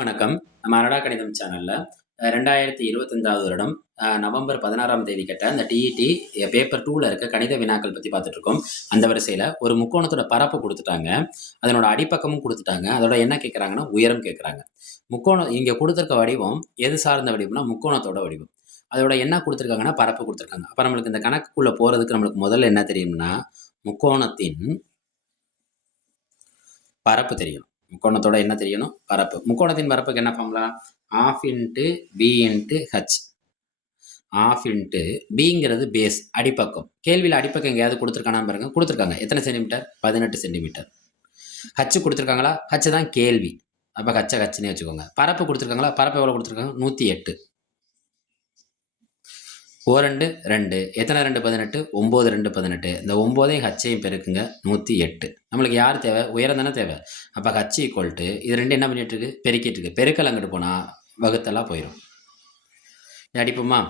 வணக்கம். நம்ம அரடா கணிதம் சேனலில் ரெண்டாயிரத்தி இருபத்தஞ்சாவது வருடம் நவம்பர் பதினாறாம் தேதி கட்ட அந்த டிஇடி பேப்பர் டூவில் இருக்க கணித வினாக்கள் பற்றி பார்த்துட்ருக்கோம் அந்த வரிசையில் ஒரு முக்கோணத்தோட பரப்பு கொடுத்துட்டாங்க. அதனோட அடிப்பக்கமும் கொடுத்துட்டாங்க. அதோட என்ன கேட்குறாங்கன்னா உயரம் கேட்குறாங்க முக்கோணம் இங்கே கொடுத்துருக்க வடிவம் எது சார்ந்த வடிவம்னா முக்கோணத்தோட வடிவம். அதோட என்ன கொடுத்துருக்காங்கன்னா பரப்பு கொடுத்துருக்காங்க. அப்போ நம்மளுக்கு இந்த கணக்குக்குள்ளே போகிறதுக்கு நம்மளுக்கு முதல்ல என்ன தெரியும்னா முக்கோணத்தின் பரப்பு தெரியும். முக்கோணத்தோட என்ன தெரியணும்? பரப்பு. முக்கோணத்தின் பரப்புக்கு என்ன formula half into B into H half into பிங்கிறது பேஸ் அடிப்பக்கம். கேள்வியில் அடிப்பக்கம் எங்கேயாவது கொடுத்துருக்கானா பாருங்க. கொடுத்துருக்காங்க. எத்தனை சென்டிமீட்டர் பதினெட்டு சென்டிமீட்டர் ஹச்சு கொடுத்துருக்காங்களா? ஹச்சு தான் கேள்வி. அப்போ ஹச்சை ஹச்சுன்னே வச்சுக்கோங்க. பரப்பு கொடுத்துருக்காங்களா? பரப்பு எவ்வளோ கொடுத்துருக்காங்க? நூற்றி எட்டு. ஓ ரெண்டு. ரெண்டு எத்தனை ரெண்டு? பதினெட்டு. ஒம்பது ரெண்டு பதினெட்டு. இந்த ஒம்போதையும் ஹச்சையும் பெருக்குங்க. நூற்றி எட்டு. நம்மளுக்கு யார் தேவை? உயரம் தானே தேவை. அப்போ ஹச் ஈக்குவல்ட்டு இது ரெண்டு என்ன பண்ணிட்டு இருக்கு பெருக்கிட்டு இருக்கு. பெருக்கல் அங்கிட்டு போனால் வகுத்தெல்லாம் போயிடும் அடிப்போமா?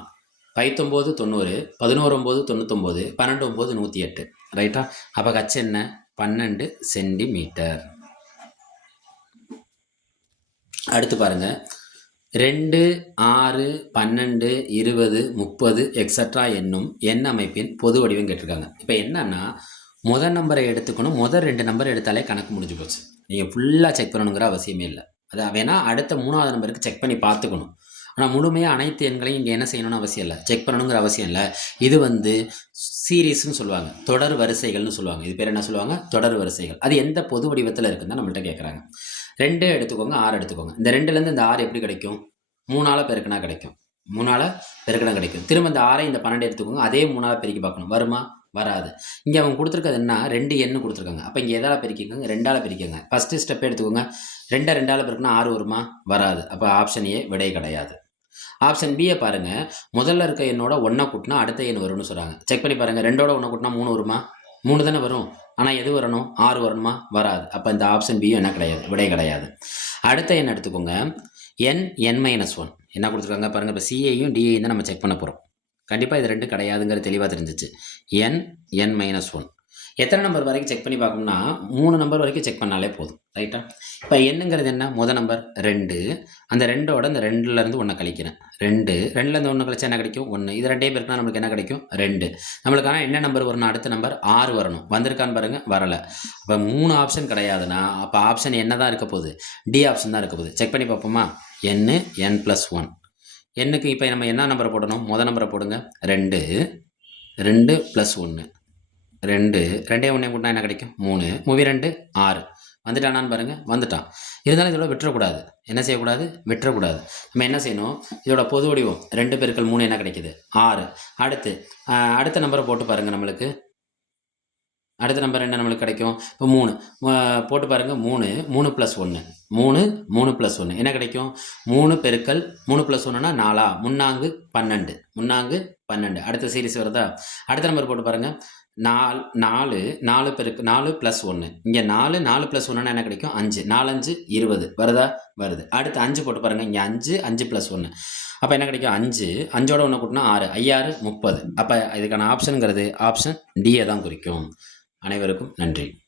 பைத்தொம்போது தொண்ணூறு. பதினோரு ஒம்பது தொண்ணூத்தொம்போது. பன்னெண்டு ஒம்பது நூற்றி எட்டு ரைட்டா அப்போ ஹச் என்ன? பன்னெண்டு சென்டிமீட்டர் அடுத்து பாருங்கள் ரெண்டு ஆறு பன்னெண்டு இருபது முப்பது எக்ஸட்ரா என்னும் எண் அமைப்பின் பொது வடிவம் கேட்டிருக்காங்க. இப்போ என்னன்னா முதல் நம்பரை எடுத்துக்கணும். முதல் ரெண்டு நம்பர் எடுத்தாலே கணக்கு முடிஞ்சு போச்சு. நீங்கள் ஃபுல்லாக செக் பண்ணணுங்கிற அவசியமே இல்லை. அது வேணால் அடுத்த மூணாவது நம்பருக்கு செக் பண்ணி பார்த்துக்கணும். ஆனால் முழுமையாக அனைத்து எண்களையும் இங்கே என்ன செய்யணும்னு அவசியம் இல்லை. செக் பண்ணணுங்கிற அவசியம் இல்லை. இது வந்து சீரீஸ்னு சொல்லுவாங்க. தொடர் வரிசைகள்னு சொல்லுவாங்க. இது பேர் என்ன சொல்லுவாங்க? தொடர் வரிசைகள். அது எந்த பொது வடிவத்தில் இருக்குதுன்னு நம்மள்கிட்ட கேட்குறாங்க ரெண்டு எடுத்துக்கோங்க ஆறு எடுத்துக்கோங்க. இந்த ரெண்டுலேருந்து இந்த ஆறு எப்படி கிடைக்கும்? மூணால் பெருக்கினா கிடைக்கும். மூணால் பெருக்கினா கிடைக்கும். திரும்ப இந்த ஆறை இந்த பன்னெண்டு எடுத்துக்கோங்க அதே மூணால் பெருக்கி பார்க்கணும். வருமா? வராது. இங்கே அவங்க கொடுத்துருக்கிறது என்ன? ரெண்டு எண்ணு கொடுத்துருக்காங்க. அப்போ இங்கே எதால் பெருக்கிக்கோங்க? ரெண்டால் பெருக்கிக்கோங்க. ஃபஸ்ட்டு ஸ்டெப் எடுத்துக்கோங்க. ரெண்டை ரெண்டால் பெருக்கினா ஆறு வருமா? வராது. அப்போ ஆப்ஷன் ஏ விடை கிடையாது. ஆப்ஷன் பியை பாருங்கள் முதல்ல இருக்க எண்ணோட ஒன்றை கூட்டினா அடுத்த எண் வரும்னு சொல்கிறாங்க செக் பண்ணி பாருங்கள் ரெண்டோட ஒன்றை கூட்டினா மூணு வருமா? மூணு தானே வரும். ஆனால் எது வரணும்? ஆறு வரணுமா? வராது. அப்போ இந்த ஆப்ஷன் பியும் என்ன கிடையாது? விடை கிடையாது. அடுத்த எண் எடுத்துக்கோங்க. என் என் மைனஸ் ஒன் என்ன கொடுத்துருக்காங்க பாருங்கள் இப்போ சிஏயும் டிஏயும் தான் நம்ம செக் பண்ண போகிறோம் கண்டிப்பாக இது ரெண்டு கிடையாதுங்கிறது தெளிவாக தெரிஞ்சிச்சு. என் என் மைனஸ் ஒன் எத்தனை நம்பர் வரைக்கும் செக் பண்ணி பார்க்கணும்னா மூணு நம்பர் வரைக்கும் செக் பண்ணாலே போதும். ரைட்டா இப்போ என்னங்கிறது என்ன? முத நம்பர் ரெண்டு. அந்த ரெண்டோட இந்த ரெண்டுலேருந்து ஒன்று கழிக்கிறேன். ரெண்டு. ரெண்டுலேருந்து ஒன்று கழிச்சா என்ன கிடைக்கும்? ஒன்று இது ரெண்டே பேருக்குனா நம்மளுக்கு என்ன கிடைக்கும்? ரெண்டு. நம்மளுக்கு ஆனால் என்ன நம்பர் வரணும் அடுத்த நம்பர் ஆறு வரணும். வந்திருக்கான்னு பாருங்க வரலை. அப்போ மூணு ஆப்ஷன் கிடையாதுன்னா அப்போ ஆப்ஷன் என்ன தான் இருக்க போகுது? டி ஆப்ஷன் தான் இருக்க போகுது. செக் பண்ணி பார்ப்போமா? என் என் ப்ளஸ் ஒன் எண்ணுக்கு இப்போ நம்ம என்ன நம்பரை போடணும்? முத நம்பரை போடுங்க. ரெண்டு. ரெண்டு ப்ளஸ் ஒன்று ரெண்டு. ரெண்டே ஒன்றே கூட்டினா என்ன கிடைக்கும்? மூணு. மூவி ரெண்டு ஆறு. வந்துட்டானான்னு பாருங்கள் வந்துட்டான். இருந்தாலும் இதோட விட்டுறக்கூடாது. என்ன செய்யக்கூடாது? விட்டுறக்கூடாது. நம்ம என்ன செய்யணும்? இதோட பொது வடிவம். ரெண்டு பெருக்கள் மூணு என்ன கிடைக்கிது? ஆறு. அடுத்து அடுத்த நம்பரை போட்டு பாருங்கள் நம்மளுக்கு. அடுத்த நம்பர் என்ன நம்மளுக்கு கிடைக்கும்? இப்போ மூணு. போட்டு பாருங்கள் மூணு. மூணு ப்ளஸ் ஒன்று மூணு மூணு ப்ளஸ் ஒன்று என்ன கிடைக்கும்? மூணு பெருக்கள் மூணு ப்ளஸ் ஒன்றுனா நாலா. முன்னாங்கு பன்னெண்டு. முன்னாங்கு பன்னெண்டு. அடுத்த சீரிஸ் வருதா? அடுத்த நம்பர் போட்டு பாருங்கள் நாலு நாலு நாலு பெருக்கு நாலு ப்ளஸ் ஒன்று இங்கே நாலு நாலு ப்ளஸ் ஒன்றுனா என்ன கிடைக்கும்? அஞ்சு. நாலஞ்சு இருபது. வருதா? வருது. அடுத்து அஞ்சு போட்டு பாருங்கள் இங்கே அஞ்சு அஞ்சு ப்ளஸ் ஒன்று அப்போ என்ன கிடைக்கும்? அஞ்சு. அஞ்சோட ஒன்று கூட்டினா ஆறு. ஐயாறு முப்பது. அப்போ இதுக்கான ஆப்ஷனுங்கிறது ஆப்ஷன் டியை தான் குறிக்கும். அனைவருக்கும் நன்றி.